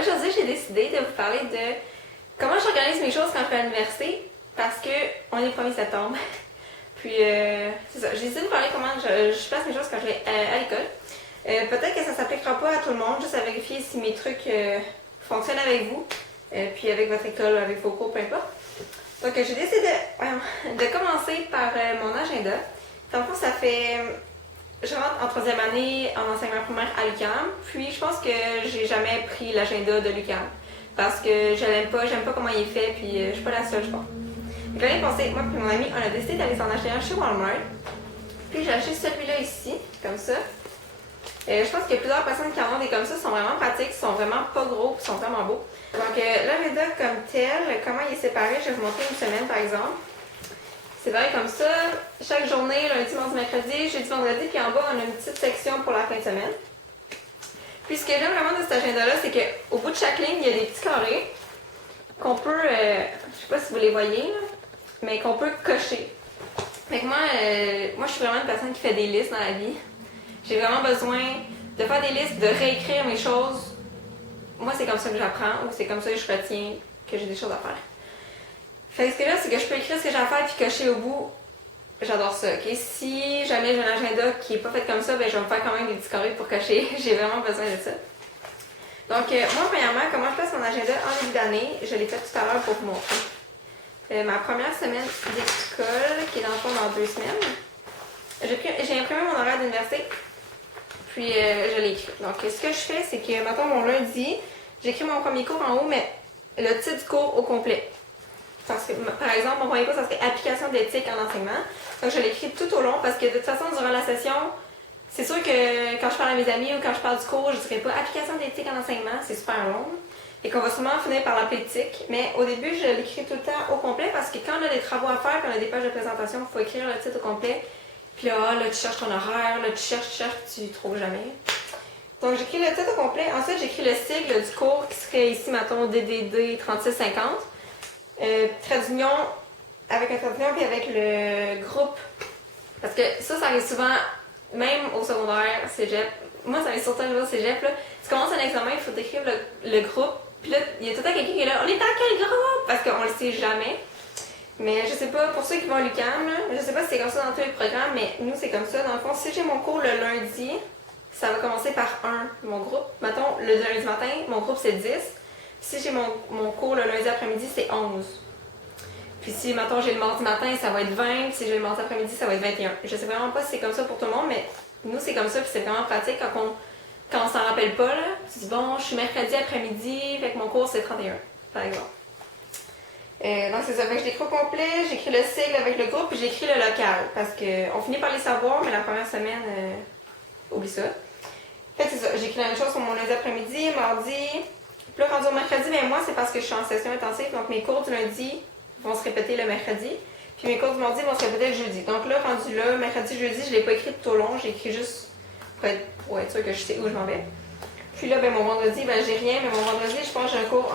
Aujourd'hui j'ai décidé de vous parler de comment j'organise mes choses quand je vais à l'université parce qu'on est le 1er septembre. Puis c'est ça, j'ai décidé de vous parler comment je passe mes choses quand je vais à l'école. Peut-être que ça s'appliquera pas à tout le monde, juste à vérifier si mes trucs fonctionnent avec vous, puis avec votre école, avec vos cours, peu importe. Donc j'ai décidé de commencer par mon agenda. Dans le fond, ça fait... Je rentre en 3e année en enseignement primaire à l'UQAM, puis je pense que j'ai jamais pris l'agenda de l'UQAM parce que je l'aime pas, j'aime pas comment il est fait, puis je suis pas la seule, je pense. Donc l'année passée, moi et mon ami, on a décidé d'aller s'en acheter un chez Walmart, puis j'ai acheté celui-là ici, comme ça. Je pense que plusieurs personnes qui en ont des comme ça sont vraiment pratiques, sont vraiment pas gros, puis sont vraiment beaux. Donc l'agenda comme tel, comment il est séparé, je vais vous montrer une semaine par exemple. C'est vrai comme ça, chaque journée, lundi, mardi, mercredi, jeudi, vendredi, puis en bas, on a une petite section pour la fin de semaine. Puis ce que j'aime vraiment de cet agenda-là, c'est qu'au bout de chaque ligne, il y a des petits carrés qu'on peut, je sais pas si vous les voyez, là, mais qu'on peut cocher. Fait que moi, je suis vraiment une personne qui fait des listes dans la vie. J'ai vraiment besoin de faire des listes, de réécrire mes choses. Moi, c'est comme ça que j'apprends, ou c'est comme ça que je retiens que j'ai des choses à faire. Fait que ce que là, c'est que je peux écrire ce que j'ai à faire puis cocher au bout. J'adore ça, ok? Si jamais j'ai un agenda qui est pas fait comme ça, ben je vais me faire quand même des petits carrés pour cocher. J'ai vraiment besoin de ça. Donc, moi, premièrement, comment je passe mon agenda en début d'année, je l'ai fait tout à l'heure pour vous montrer. Ma première semaine d'école, qui est dans le fond dans 2 semaines, j'ai imprimé mon horaire d'université, puis je l'ai écrit. Donc, ce que je fais, c'est que, mettons, mon lundi, j'écris mon premier cours en haut, mais le titre du cours au complet. Parce que, par exemple, mon premier cours, ça serait application d'éthique en enseignement. Donc, je l'écris tout au long parce que de toute façon, durant la session, c'est sûr que quand je parle à mes amis ou quand je parle du cours, je ne dirais pas application d'éthique en enseignement, c'est super long. Et qu'on va sûrement finir par l'appeler éthique. Mais au début, je l'écris tout le temps au complet parce que quand on a des travaux à faire, quand on a des pages de présentation, il faut écrire le titre au complet. Puis là, tu cherches ton horaire, là, tu cherches, tu ne trouves jamais. Donc, j'écris le titre au complet. Ensuite, j'écris le sigle du cours qui serait ici, mettons, DDD 3650. Trait d'union avec un trait d'union puis avec le groupe. Parce que ça arrive souvent, même au secondaire, cégep. Moi, ça arrive surtout au cégep. Là. Tu commences un examen, il faut écrire le groupe. Puis là, il y a tout le temps quelqu'un qui est là. On est dans quel groupe? Parce qu'on le sait jamais. Mais je sais pas, pour ceux qui vont à l'UQAM, je sais pas si c'est comme ça dans tous les programmes, mais nous, c'est comme ça. Dans le fond, si j'ai mon cours le lundi, ça va commencer par 1, mon groupe. Mettons, le lundi matin, mon groupe, c'est 10. Si j'ai mon cours le lundi après-midi, c'est 11. Puis si, mettons, j'ai le mardi matin, ça va être 20. Puis si j'ai le mardi après-midi, ça va être 21. Je sais vraiment pas si c'est comme ça pour tout le monde, mais nous, c'est comme ça. Puis c'est vraiment pratique quand on s'en rappelle pas. Là, tu dis, bon, je suis mercredi après-midi, fait que mon cours, c'est 31, par exemple. Donc c'est ça. Fait que je l'écris au complet, j'écris le sigle avec le groupe, puis j'écris le local. Parce qu'on finit par les savoir, mais la première semaine, oublie ça. Fait que c'est ça. J'écris la même chose sur mon lundi après-midi, mardi. Puis là, rendu au mercredi, ben moi, c'est parce que je suis en session intensive, donc mes cours du lundi vont se répéter le mercredi, puis mes cours du mardi vont se répéter le jeudi. Donc là, rendu là, mercredi, jeudi, je ne l'ai pas écrit tout au long, j'ai écrit juste pour être sûr que je sais où je m'en vais. Puis là, ben mon vendredi, ben j'ai rien, mais mon vendredi, je pense que j'ai un cours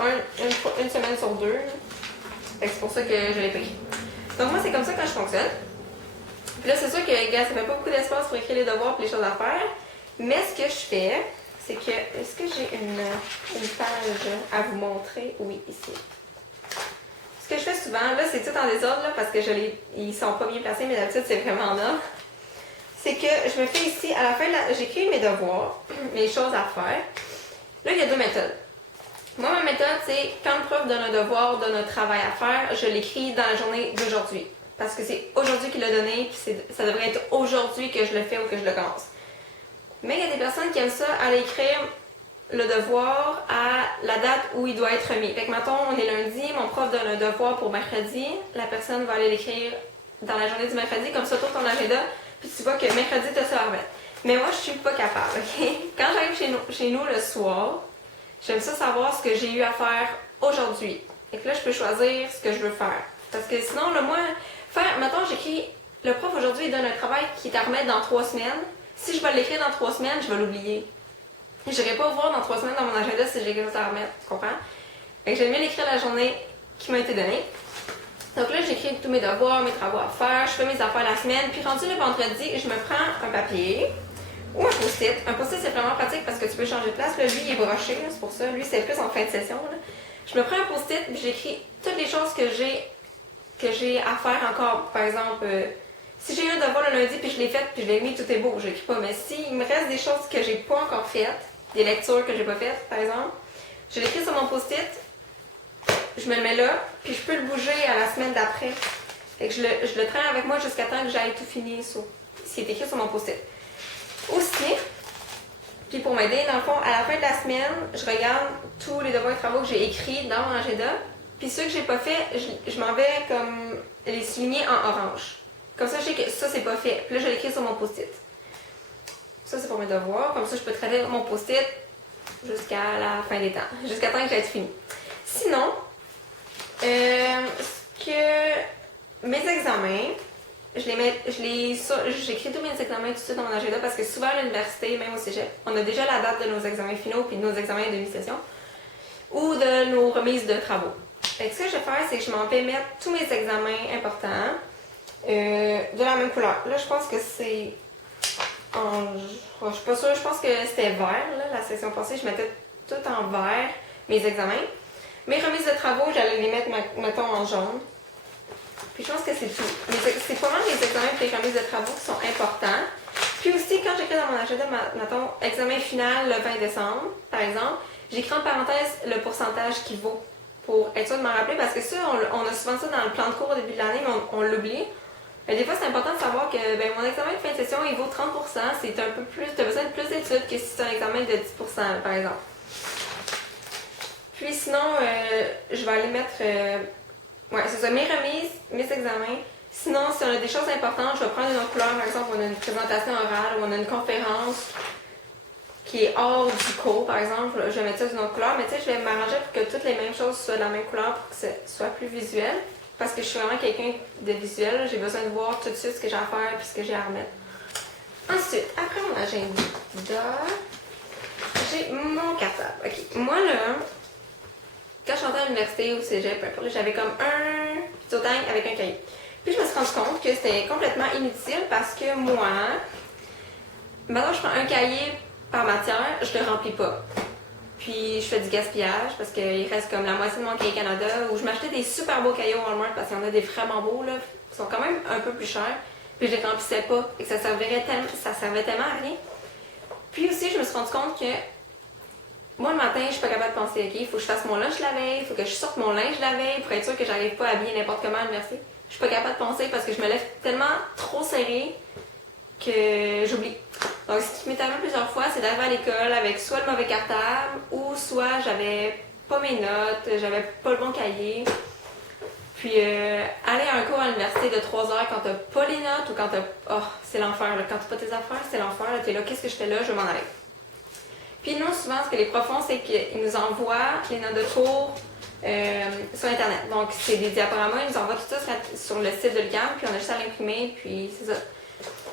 une semaine sur 2. Fait que c'est pour ça que je l'ai pas écrit. Donc moi, c'est comme ça quand je fonctionne. Puis là, c'est sûr que, gars, ça fait pas beaucoup d'espace pour écrire les devoirs et les choses à faire, mais ce que je fais, c'est que, est-ce que j'ai une page à vous montrer? Oui, ici. Ce que je fais souvent, là, c'est tout en désordre, là, parce que ils sont pas bien placés, mais d'habitude, c'est vraiment en ordre. C'est que je me fais ici, à la fin, j'écris mes devoirs, mes choses à faire. Là, il y a 2 méthodes. Moi, ma méthode, c'est quand le prof donne un devoir, donne un travail à faire, je l'écris dans la journée d'aujourd'hui. Parce que c'est aujourd'hui qu'il l'a donné, puis ça devrait être aujourd'hui que je le fais ou que je le commence. Mais il y a des personnes qui aiment ça, aller écrire le devoir à la date où il doit être remis. Fait que, mettons, on est lundi, mon prof donne un devoir pour mercredi, la personne va aller l'écrire dans la journée du mercredi, comme ça, tourne ton agenda, puis tu vois que mercredi, tu as ça à remettre. Mais moi, je suis pas capable, ok? Quand j'arrive chez nous le soir, j'aime ça savoir ce que j'ai eu à faire aujourd'hui. Et que là, je peux choisir ce que je veux faire. Parce que sinon, là, moi, mettons, j'écris, le prof aujourd'hui, il donne un travail qui est à remettre dans 3 semaines. Si je vais l'écrire dans 3 semaines, je vais l'oublier. Je n'irai pas voir dans 3 semaines dans mon agenda si j'ai quelque chose à remettre, tu comprends? Fait que j'aime bien l'écrire la journée qui m'a été donnée. Donc là, j'écris tous mes devoirs, mes travaux à faire, je fais mes affaires la semaine, puis rendu le vendredi, je me prends un papier ou un post-it. Un post-it, c'est vraiment pratique parce que tu peux changer de place. Là, lui, il est broché, là, c'est pour ça. Lui, c'est plus en fin de session. Là. Je me prends un post-it et j'écris toutes les choses que j'ai à faire encore. Par exemple, si j'ai eu un devoir le lundi puis je l'ai fait puis je l'ai mis, tout est beau, je l'écris pas. Mais s'il me reste des choses que j'ai pas encore faites, des lectures que j'ai pas faites, par exemple, je l'écris sur mon post-it, je me le mets là, puis je peux le bouger à la semaine d'après. Fait que je le traîne avec moi jusqu'à temps que j'aille tout finir sur ce qui est écrit sur mon post-it. Aussi, puis pour m'aider, dans le fond, à la fin de la semaine, je regarde tous les devoirs et travaux que j'ai écrits dans mon agenda. Puis ceux que j'ai pas fait, je m'en vais comme les souligner en orange. Comme ça, je sais que ça, c'est pas fait. Puis là, je l'écris sur mon post-it. Ça, c'est pour mes devoirs. Comme ça, je peux traiter mon post-it jusqu'à la fin des temps. Jusqu'à temps que j'ai fini. Sinon, mes examens, j'écris tous mes examens tout de suite dans mon agenda parce que souvent à l'université, même au cégep, on a déjà la date de nos examens finaux puis de nos examens de mi-session ou de nos remises de travaux. Fait que ce que je vais faire, c'est que je m'en vais mettre tous mes examens importants de la même couleur. Là, je pense que c'est je suis pas sûre, je pense que c'était vert, là, la session passée, je mettais tout en vert, mes examens. Mes remises de travaux, j'allais les mettre, mettons, en jaune. Puis je pense que c'est tout. C'est pas mal les examens et les remises de travaux qui sont importants. Puis aussi, quand j'écris dans mon agenda, mettons, examen final le 20 décembre, par exemple, j'écris en parenthèse le pourcentage qui vaut pour être sûr de m'en rappeler parce que ça, on a souvent ça dans le plan de cours au début de l'année, mais on l'oublie. Des fois, c'est important de savoir que mon examen de fin de session, il vaut 30%. C'est un peu plus, tu as besoin de plus d'études que si c'est un examen de 10%, par exemple. Puis sinon, je vais aller mettre, c'est ça, mes remises, mes examens. Sinon, si on a des choses importantes, je vais prendre une autre couleur. Par exemple, on a une présentation orale ou on a une conférence qui est hors du cours, par exemple. Je vais mettre ça d'une autre couleur. Mais tu sais, je vais m'arranger pour que toutes les mêmes choses soient de la même couleur pour que ce soit plus visuel. Parce que je suis vraiment quelqu'un de visuel. J'ai besoin de voir tout de suite ce que j'ai à faire et ce que j'ai à remettre. Ensuite, après mon agenda, j'ai mon cartable. OK. Moi, là, quand je suis entrée à l'université ou au cégep, j'avais comme un tank avec un cahier. Puis je me suis rendu compte que c'était complètement inutile parce que moi, maintenant je prends un cahier par matière, je le remplis pas. Puis je fais du gaspillage parce qu'il reste comme la moitié de mon cahier Canada où je m'achetais des super beaux cahiers au Walmart parce qu'il y en a des vraiment beaux là, qui sont quand même un peu plus chers. Puis je les remplissais pas et que ça servait tellement à rien. Puis aussi je me suis rendu compte que moi le matin je suis pas capable de penser, ok, il faut que je fasse mon lunch la veille, il faut que je sorte mon linge la veille pour être sûr que j'arrive pas à habiller n'importe comment à l'université. Je suis pas capable de penser parce que je me lève tellement trop serré que j'oublie. Donc, ce qui m'est arrivé plusieurs fois, c'est d'arriver à l'école avec soit le mauvais cartable ou soit j'avais pas mes notes, j'avais pas le bon cahier. Puis, aller à un cours à l'université de 3 heures quand t'as pas les notes ou quand t'as. Oh, c'est l'enfer, là. Quand t'as pas tes affaires, c'est l'enfer. Là, t'es là, qu'est-ce que je fais là? Je vais m'en aller. Puis, nous, souvent, ce que les profs font, c'est qu'ils nous envoient les notes de cours sur Internet. Donc, c'est des diaporamas, ils nous envoient tout ça sur le site de l'UQAM, puis on a juste à l'imprimer, puis c'est ça.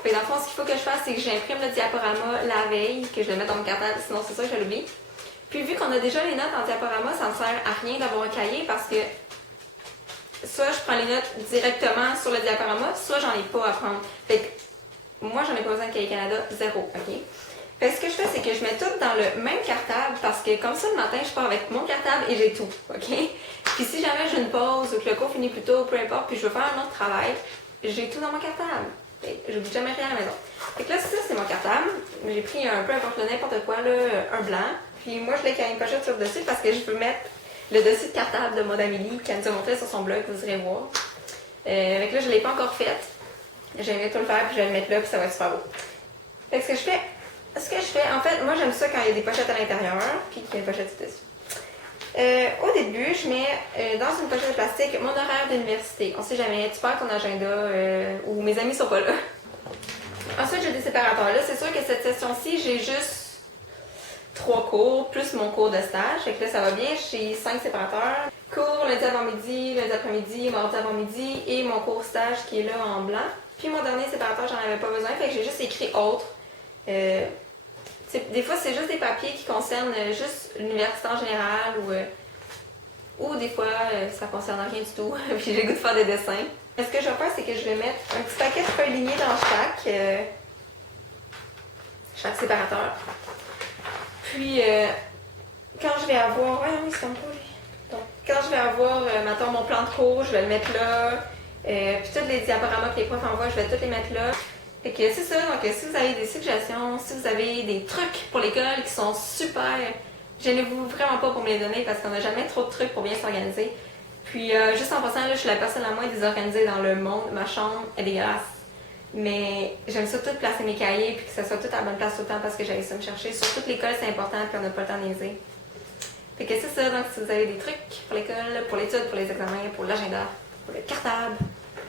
Puis dans le fond, ce qu'il faut que je fasse, c'est que j'imprime le diaporama la veille, que je le mette dans mon cartable, sinon c'est sûr que je l'oublie. Puis vu qu'on a déjà les notes en diaporama, ça ne sert à rien d'avoir un cahier parce que soit je prends les notes directement sur le diaporama, soit j'en ai pas à prendre. Fait que moi, j'en ai pas besoin de cahier Canada, zéro, ok? Fait que ce que je fais, c'est que je mets tout dans le même cartable parce que comme ça, le matin, je pars avec mon cartable et j'ai tout, ok? Puis si jamais j'ai une pause ou que le cours finit plus tôt, peu importe, puis je veux faire un autre travail, j'ai tout dans mon cartable. J'oublie jamais rien à la maison. Fait que là, ça, c'est mon cartable. J'ai pris un peu importe n'importe quoi, là, un blanc. Puis moi, je l'ai quand même pochette sur le dessus parce que je veux mettre le dessus de cartable de Maud Amélie qu'elle nous a montré sur son blog, vous irez voir. Fait que là, je ne l'ai pas encore faite. J'aimerais tout le faire, puis je vais le mettre là, puis ça va être super beau. Fait que ce que je fais, en fait, moi, j'aime ça quand il y a des pochettes à l'intérieur, puis qu'il y a une pochette dessus. Au début, je mets dans une pochette de plastique mon horaire d'université. On sait jamais, tu perds ton agenda ou mes amis sont pas là. Ensuite, j'ai des séparateurs. Là, c'est sûr que cette session-ci, j'ai juste 3 cours, plus mon cours de stage. Fait que là, ça va bien. J'ai 5 séparateurs. Cours lundi avant-midi, lundi après-midi, mardi avant-midi et mon cours stage qui est là en blanc. Puis mon dernier séparateur, j'en avais pas besoin. Fait que j'ai juste écrit autre. Des fois, c'est juste des papiers qui concernent juste l'université en général ou des fois, ça concerne rien du tout. Puis j'ai le goût de faire des dessins. Ce que je vais faire, c'est que je vais mettre un petit paquet de feuilles lignées dans chaque chaque séparateur. Puis, quand je vais avoir... Ouais, oui, c'est comme pas, lui. Donc, quand je vais avoir, mettons, mon plan de cours, je vais le mettre là. Puis tous les diaporamas que les profs envoient, je vais tous les mettre là. Fait que c'est ça, donc si vous avez des suggestions, si vous avez des trucs pour l'école qui sont super, gênez-vous vraiment pas pour me les donner parce qu'on n'a jamais trop de trucs pour bien s'organiser. Puis juste en passant, là, je suis la personne la moins désorganisée dans le monde. Ma chambre est dégueulasse. Mais j'aime ça tout placer mes cahiers puis que ça soit tout à la bonne place tout le temps parce que j'allais ça me chercher. Sur toute l'école, c'est important puis on n'a pas le temps de niaiser. Fait que c'est ça, donc si vous avez des trucs pour l'école, pour l'étude, pour les examens, pour l'agenda, pour le cartable,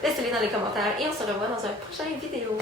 laissez-les dans les commentaires et on se revoit dans une prochaine vidéo.